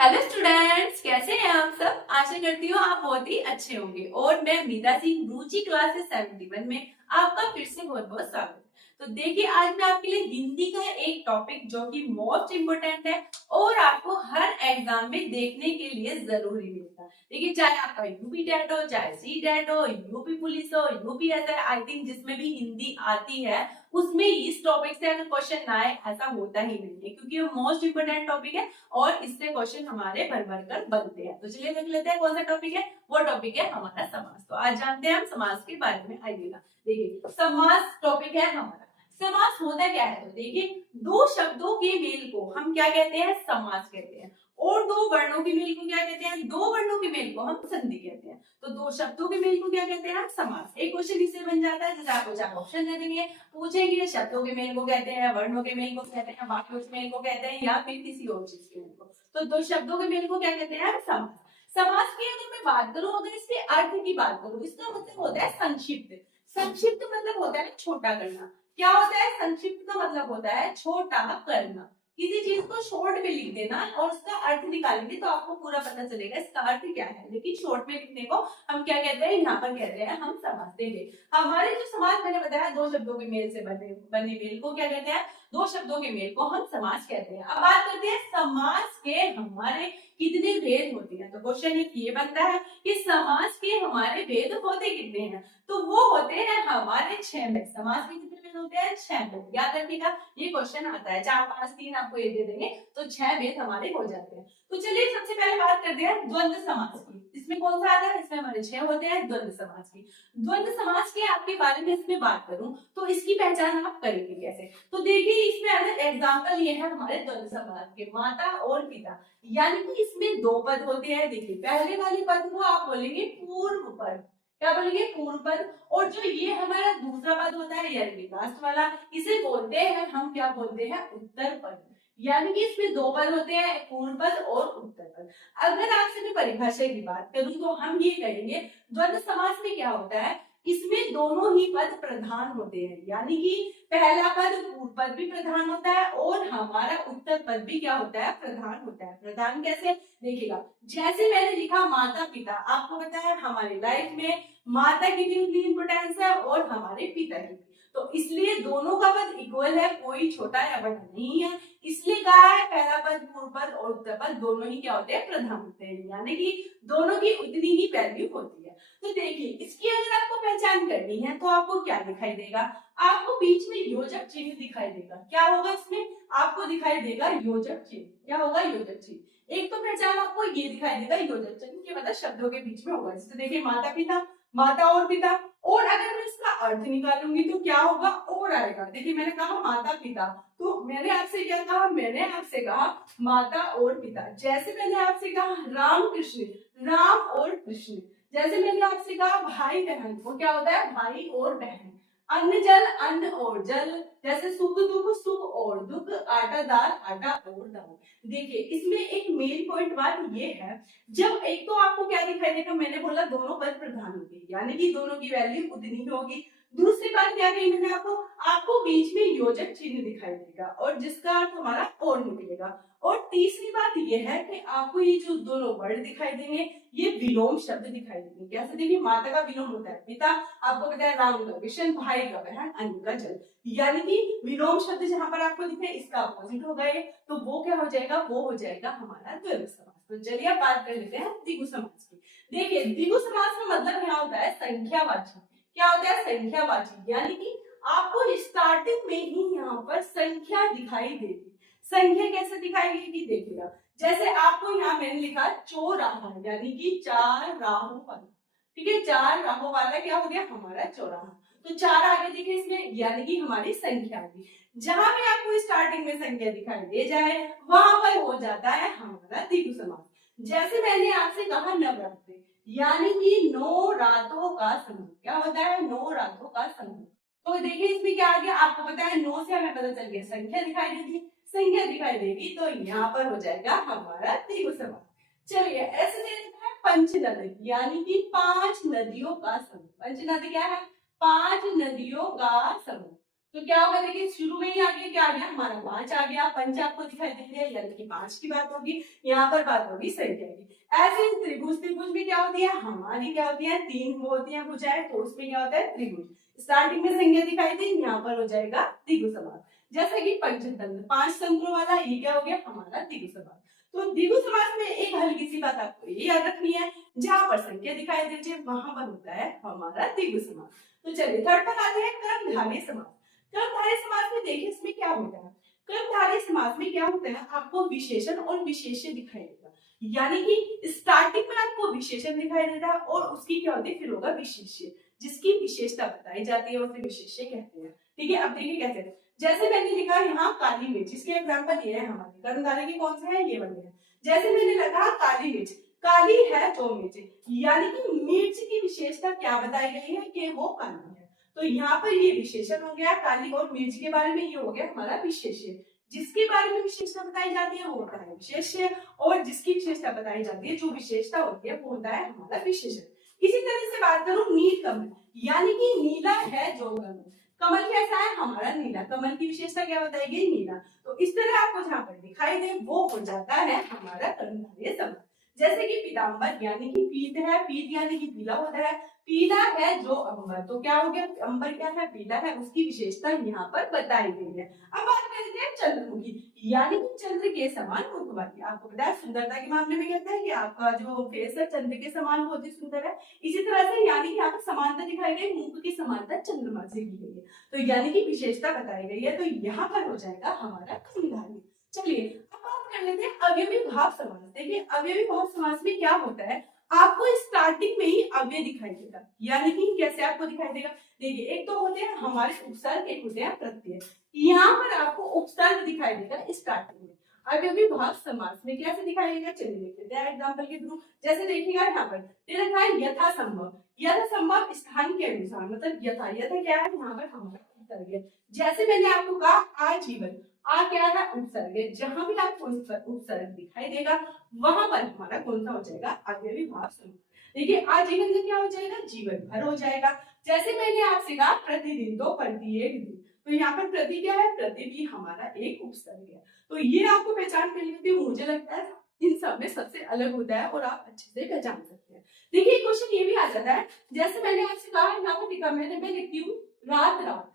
Hello students, कैसे हैं आप सब। आशा करती हूँ आप बहुत ही अच्छे होंगे। और मैं मीरा सिंह रुचि क्लासेस 71 में आपका फिर से बहुत बहुत स्वागत है। तो देखिए, आज मैं आपके लिए हिंदी का एक टॉपिक जो कि मोस्ट इम्पोर्टेंट है और आपको हर एग्जाम में देखने के लिए जरूरी मिलता है। देखिए, चाहे आपका यूपी टेट हो, चाहे सी टेट हो, यूपी पुलिस हो, यूपीएसआई, आई थिंक जिसमें भी हिंदी आती है उसमें इस टॉपिक से अगर क्वेश्चन ना आए ऐसा होता ही नहीं है, क्योंकि वो मोस्ट इम्पोर्टेंट टॉपिक है और इससे क्वेश्चन हमारे भर भर कर बनते हैं। तो चलिए देख लेते हैं कौन सा टॉपिक है। वो टॉपिक है हमारा समास। तो आज जानते हैं हम समास के बारे में। आइएगा, देखिए समास टॉपिक है हमारा। समास होता क्या है, तो देखिए दो शब्दों के मेल को हम क्या कहते हैं, समास कहते हैं। और दो वर्णों के मेल को क्या कहते हैं, दो वर्णों के मेल को हम संधि कहते हैं। तो दो शब्दों के मेल को क्या कहते हैं, समास। एक क्वेश्चन इससे बन जाता है, जैसे आपको चार ऑप्शन दे देंगे, पूछेंगे शब्दों के मेल को कहते हैं, वर्णों के मेल को कहते हैं, वाक्यों के मेल को कहते हैं, या फिर किसी और चीज के मेल को। तो दो शब्दों के मेल को क्या कहते हैं, समास। समास की अगर मैं बात करूं, अगर इसके अर्थ की बात करूं, इसका मतलब होता है संक्षिप्त। संक्षिप्त मतलब होता है छोटा करना। क्या होता है, संक्षिप्त का मतलब होता है छोटा करना। किसी चीज को शॉर्ट में लिख देना और उसका अर्थ निकालेंगे तो आपको पूरा पता चलेगा इसका अर्थ क्या है। लेकिन शॉर्ट में लिखने को हम क्या कहते हैं, यहाँ पर कहते हैं हम समास। देंगे हमारे जो समास मैंने बताया दो शब्दों के मेल से बने मेल को क्या कहते हैं, दो शब्दों के मेल को हम समास कहते हैं। अब बात करते हैं समास के हमारे कितने भेद होते हैं। तो क्वेश्चन एक ये बनता है कि समास के हमारे भेद होते कितने हैं। तो वो होते हैं हमारे 6 भेद। समास के कितने भेद होते हैं, 6 भेद। याद रखिएगा, ये क्वेश्चन आता है 4 5 3 आपको ये दे देंगे तो 6 भेद हमारे हो जाते हैं। तो चलिए सबसे पहले बात करते हैं द्वंद्व समास की। इसमें कौन सा आता है, इसमें हमारे 6 होते हैं द्वंद्व समास की। द्वंद्व समास के आपके बारे में इसमें बात करूं तो इसकी पहचान आप करेंगे कैसे। तो देखिए, इसमें अगर एग्जांपल ये है हमारे द्वंद्व समास के, माता और पिता, यानी कि इसमें दो पद होते हैं। देखिए पहले वाले पद को आप बोलेंगे पूर्व पद। क्या बोलेंगे, पूर्व पद। और जो ये हमारा दूसरा पद होता है यानी कि लास्ट वाला, इसे बोलते हैं हम क्या बोलते हैं, उत्तर पद। यानी कि इसमें दो पद होते हैं, पूर्व पद और उत्तर पद। अगर आपसे मैं परिभाषा की बात करूं तो हम ये कहेंगे द्वंद्व समास में क्या होता है, इसमें दोनों ही पद प्रधान होते हैं। यानी कि पहला पद पूर्व पद भी प्रधान होता है और हमारा उत्तर पद भी क्या होता है, प्रधान होता है। प्रधान कैसे, देखिएगा जैसे मैंने लिखा माता पिता, आपको पता है हमारी लाइफ में माता की भी इंपोर्टेंस है और हमारे पिता की भी। तो इसलिए दोनों का पद इक्वल है, कोई छोटा या बड़ा नहीं है। इसलिए कहा है पहला पद पूर्व पद और उत्तर पद दोनों ही क्या होते हैं, प्रधान होते हैं। यानी कि दोनों की उतनी ही वैल्यू होती है। तो देखिए, इसकी अगर आपको पहचान करनी है तो आपको क्या दिखाई देगा, आपको बीच में योजक चिन्ह दिखाई देगा। क्या होगा इसमें, आपको दिखाई देगा योजक चिन्ह। क्या होगा, योजक चिन्ह। एक तो पहचान आपको ये दिखाई देगा योजक चिन्ह के मतलब शब्दों के बीच में होगा। तो देखिए माता पिता, माता और पिता। और अगर मैं इसका अर्थ निकालूंगी तो क्या होगा, और आएगा। देखिए मैंने कहा माता पिता, तो मैंने आपसे क्या कहा, मैंने आपसे कहा माता और पिता। जैसे मैंने आपसे कहा राम कृष्ण, राम और कृष्ण। जैसे मैंने आपसे कहा भाई बहन, वो क्या होता है, भाई और बहन। अन्न जल, अन्न और जल। जैसे सुख दुख, सुख और दुख। आटा दाल, आटा और दाल। देखिए इसमें एक मेन पॉइंट बात ये है, जब एक तो आपको क्या दिखाई देगा, मैंने बोला दोनों पद प्रधान होंगे यानी कि दोनों की वैल्यू उतनी ही होगी। दूसरी बात क्या कही मैंने आपको बीच में योजक चिन्ह दिखाई देगा और जिसका अर्थ हमारा और निकलेगा। और तीसरी बात यह है कि आपको ये जो दोनों वर्ड दिखाई देंगे ये विलोम शब्द दिखाई देंगे। कैसे, देखिए माता का विलोम होता है पिता, आपको पता है राम का विषण, भाई का बहन, अन्न का जल। यानी कि विलोम शब्द जहां पर आपको दिखे इसका अपोजिट होगा ये, तो वो क्या हो जाएगा, वो हो जाएगा हमारा द्वंद्व समास। तो चलिए अब बात कर लेते हैं द्विगु समास की। देखिए द्विगु समास का मतलब क्या होता है, संख्यावाची। क्या होता है, संख्यावाची। यानी कि आपको स्टार्टिंग में ही यहाँ पर संख्या दिखाई देगी। संख्या कैसे दिखाई देगी, देखिएगा जैसे आपको यहाँ मैंने लिखा चौराहा, यानी कि 4 राहों वाला। ठीक है, 4 राहों वाला क्या हो गया, हमारा चौराहा। तो 4 आगे दिखे इसमें यानी कि हमारी संख्या आ गई। जहां भी आपको स्टार्टिंग में संख्या दिखाई दे जाए वहां पर हो जाता है हमारा द्विगु समास। जैसे मैंने आपसे कहा नवरात्रि, यानी कि 9 रातों का समूह। क्या होता है, 9 रातों का समूह। तो देखिए इसमें क्या आ गया, आपको पता है 9 से हमें पता चल गया संख्या दिखाई देगी। संख्या दिखाई देगी तो यहाँ पर हो जाएगा हमारा द्विगु समास। चलिए ऐसे दे देता है पंचनदी, यानी कि 5 नदियों का समूह। पंचनदी क्या है, 5 नदियों का समूह। तो क्या होगा, देखिए शुरू में ही आगे क्या आ गया हमारा 5 आ गया, पंच आपको दिखाई दे रही है, यानी कि 5 की बात होगी, यहाँ पर बात होगी संख्या की। ऐसे त्रिभुज, त्रिभुज में क्या होती है हमारी, क्या होती है 3 वो होती है भुजाएं, तो उसमें क्या होता है त्रिभुज। स्टार्टिंग में संख्या दिखाई दी, यहाँ पर हो जाएगा द्विगु समास। जैसे कि पंचतंत्र, 5 तंत्रों वाला, ये क्या हो गया हमारा द्विगु समास। तो द्विगु समास में एक हल्की सी बात आपको ये याद रखनी है, जहां पर संख्या दिखाई देती है वहां पर होता है हमारा द्विगु समास। तो चलिए थर्ड पर आते हैं कर्मधारय समास। कर्मधारय समास में देखिए इसमें क्या होता है, कर्मधारय समास में क्या होता है, आपको विशेषण और विशेष्य दिखाई देगा, यानी कि स्टार्टिंग में आपको विशेषण दिखाई देता है और उसकी क्या होती है फिर होगा विशेष्य, जिसकी विशेषता बताई जाती है उसे विशेष्य कहते हैं। ठीक है, अब देखिए कैसे, जैसे मैंने लिखा यहाँ काली मिर्च, इसके एग्जाम्पल ये है हमारे कर्मधारय के कौन से हैं, ये वाले हैं। जैसे मैंने लिखा काली मिर्च, काली है तो मिर्च, यानी कि मिर्च की विशेषता क्या बताई गई है कि वो काली है, तो यहाँ पर ये विशेषण हो गया काली, और मिर्च के बारे में ये हो गया हमारा विशेष्य। जिसके बारे में विशेषता बताई जाती है वो होता है विशेष्य, और जिसकी विशेषता बताई जाती है, जो विशेषता होती है वो होता है हमारा विशेषण। इसी तरह से बात करूं नील कमल, यानी कि नीला है जो कमल, कमल कैसा है हमारा नीला, कमल की विशेषता क्या बताई गई नीला, तो इस तरह आपको जहां पर दिखाई दे वो हो जाता है हमारा कर्मधारय समास। जैसे कि पीतांबर, यानी कि पीत है, पीत यानी कि पीला होता है, पीला है जो अंबर, तो क्या हो गया अंबर क्या है पीला है, उसकी विशेषता यहाँ पर बताई गई है। अब बात करते हैं चंद्रमुखी, यानी कि चंद्र के समान मुख वाली, आपको पता है सुंदरता के मामले में कहते हैं कि आपका जो फेस है चंद्र के समान बहुत ही सुंदर है, इसी तरह से यानी कि यहाँ पर समानता दिखाई गई, मुख की समानता चंद्रमा से की गई है, तो यानी कि विशेषता बताई गई है, तो यहाँ पर हो जाएगा हमारा कर्मधारय। चलिए अब बात कर लेते हैं अवयवी भाव समास। देखिए अवयवी भाव समास में क्या होता है, आपको स्टार्टिंग में ही अव्यय दिखाई देगा, यानी कि कैसे आपको दिखाई देगा, देखिए एक तो होते हैं हमारे उपसर्ग, एक होते हैं प्रत्यय, यहाँ पर आपको उपसर्ग दिखाई देगा स्टार्टिंग में। अवयवी भाव समास में कैसे दिखाई देगा, चलिए देख लेते हैं एग्जांपल के थ्रू। जैसे देखिएगा यहाँ पर दे रखा है यथासंभव, यथासंभव स्थान के अनुसार, मतलब यथा, यथा क्या है यहाँ पर हमारा उपसर्ग है। जैसे मैंने आपको कहा आजीवन, आ क्या है उपसर्ग है, जहां भी आपको उपसर्ग दिखाई देगा वहां पर हमारा कौन सा हो जाएगा अवयवी भाव समास। देखिए आजीवन में क्या हो जाएगा जीवन भर हो जाएगा। जैसे मैंने आपसे कहा प्रतिदिन, तो प्रत्येक दिन, तो यहाँ पर प्रति क्या है, प्रति भी हमारा एक उपसर्ग है, तो ये आपको पहचान कर लेती हूँ, मुझे लगता है इन सब में सबसे अलग होता है और आप अच्छे से पहचान सकते हैं। देखिए क्वेश्चन ये भी आ जाता है, जैसे मैंने आपसे कहा यहाँ पर लिखा, मैं लिखती हूँ रात रात,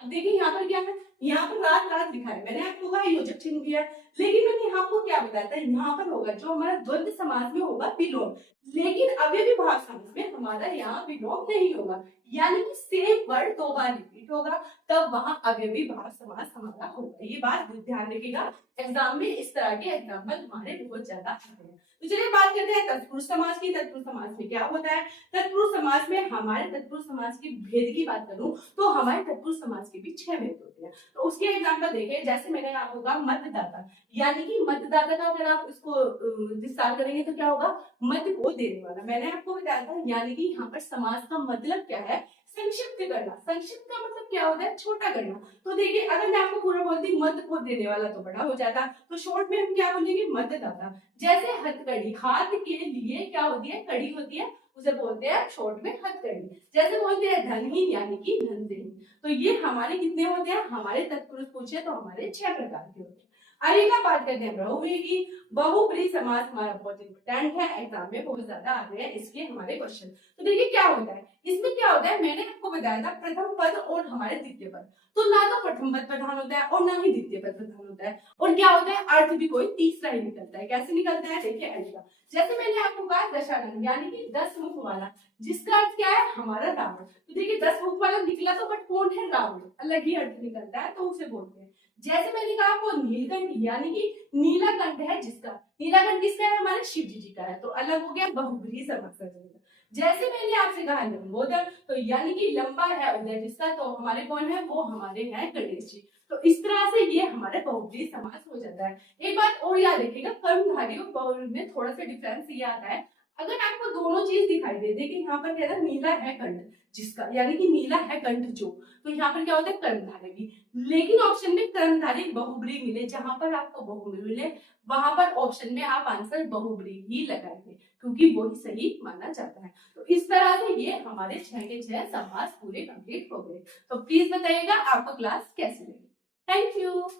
अब देखिए यहाँ पर क्या है, यहाँ पर रात रात लिखा है, मैंने आपको कहा योजक चिन्ह दिया है, लेकिन मैंने यहाँ आपको क्या बताया था, यहाँ पर होगा जो हमारा द्वंद्व समास में होगा विलोम, लेकिन अवयवी भाव समास में हमारा यहाँ विलोम नहीं होगा, यानी कि सेम वर्ड 2 बार रिपीट होगा, तब वहां अवयवी भाव समास हमारा होगा। ये बात ध्यान रखिएगा, एग्जाम में इस तरह के एग्जाम्पल हमारे बहुत ज्यादा आते हैं। तो चलिए बात करते हैं तत्पुरुष समास की। तत्पुरुष समास में क्या होता है, तत्पुरुष समास में हमारे तत्पुरुष समास की भेद की बात करूं तो हमारे तत्पुरुष समास के भी 6 भेद होते हैं, तो उसके एग्जाम्पल देखें। जैसे मैंने आपको कहा मतदाता, यानी कि मतदाता का अगर आप इसको विस्तार करेंगे तो क्या होगा, मत को देने वाला, मैंने आपको बताया था, यानी कि यहाँ पर समास का मतलब क्या है, संक्षिप्त करना। संक्षिप्त का मतलब क्या होता है, छोटा करना। तो देखिए अगर मैं आपको पूरा बोलती मत को देने वाला तो बड़ा हो जाता, तो शॉर्ट में हम क्या बोलेंगे मतदाता। जैसे हथकड़ी, हाथ के लिए क्या होती है कड़ी होती है, उसे बोलते हैं शॉर्ट में हथकड़ी। जैसे बोलते हैं धनहीन, यानी कि धनहीन। तो ये हमारे कितने होते हैं, हमारे तत्पुरुष पूछे तो हमारे 6 प्रकार के होते हैं। आगे का बात करते हैं बहुव्रीहि की। बहुव्रीहि समास हमारा बहुत इंपॉर्टेंट है, एग्जाम में बहुत ज्यादा आते हैं इसके हमारे क्वेश्चन। तो देखिए क्या होता है, इसमें क्या होता है, मैंने आपको बताया था प्रथम पद और हमारे द्वितीय पद, तो ना तो प्रथम पद प्रधान होता है और ना ही द्वितीय पद प्रधान होता है, और क्या होता है अर्थ भी कोई तीसरा ही निकलता है। कैसे निकलता है, देखिए आएगा। जैसे मैंने आपको कहा दशानन, यानी कि 10 मुख वाला, जिसका अर्थ क्या है हमारा रावण। तो देखिए 10 मुख वाला निकला तो बट कौन है, रावण, अलग ही अर्थ निकलता है, तो उसे बोलते हैं। जैसे मैंने कहा वो नीलकंठ, यानी कि नीला कंठ है जिसका, नीला कंठ किसका है, हमारे शिव जी का है, तो अलग हो गया बहुव्रीहि समास। जैसे मैंने आपसे कहा लंबोदर, तो यानी कि लंबा है उदर जिसका, तो हमारे कौन है, वो हमारे हैं गणेश जी। तो इस तरह से ये हमारे बहुव्रीहि समास हो जाता है। एक बात और याद रखिएगा, कर्मधारय और बहुव्रीहि में थोड़ा सा डिफरेंस ये आता है, अगर आपको दोनों चीज दिखाई दे, देखिए यहाँ पर कह रहा है नीला है कंठ, जिसका यानी कि नीला है कंठ जो, तो यहाँ पर क्या होता है कर्णधारय भी। लेकिन ऑप्शन में कर्णधारय बहुब्री मिले, जहां पर आपको बहुब्री मिले वहां पर ऑप्शन में आप आंसर बहुब्री ही लगाएंगे, क्योंकि वो ही सही माना जाता है। तो इस तरह से ये हमारे 6 के 6 समास पूरे कंप्लीट हो गए। तो प्लीज बताइएगा आपको क्लास कैसी लगी। Thank you.